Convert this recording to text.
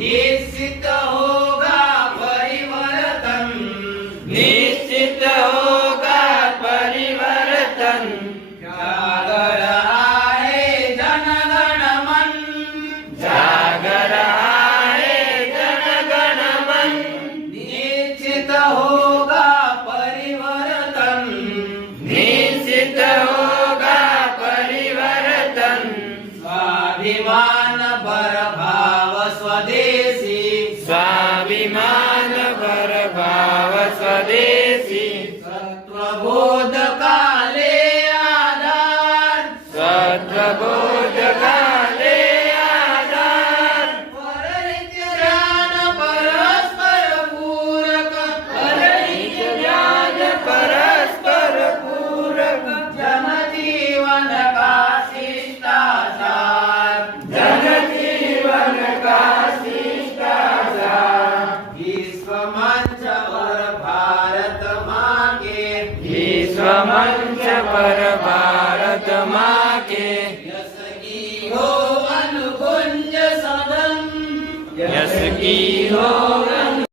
निश्चित होगा परिवर्तन, निश्चित होगा परिवर्तन। जाग रहा है जनगण मन, जाग रहा है जनगण मन। निश्चित होगा परिवर्तन, निश्चित होगा परिवर्तन। स्वाभिमान भर भाव स्वदेशी, स्वाभिमान भर भाव स्वदेशी। सत्वबोध काले आधार, सत्वबोध काले आधार। परनित्य ध्यान परस्पर पूरक, परनित्य ध्यान परस्पर पूरक। जनजीवन का शिष्टाचार, जनजीवन का शिष्टाचार। विश्व मंच पर भारत माँ के, विश्व मंच पर भारत माँ के। यश की हो अनुकुंज सदन, यश की हो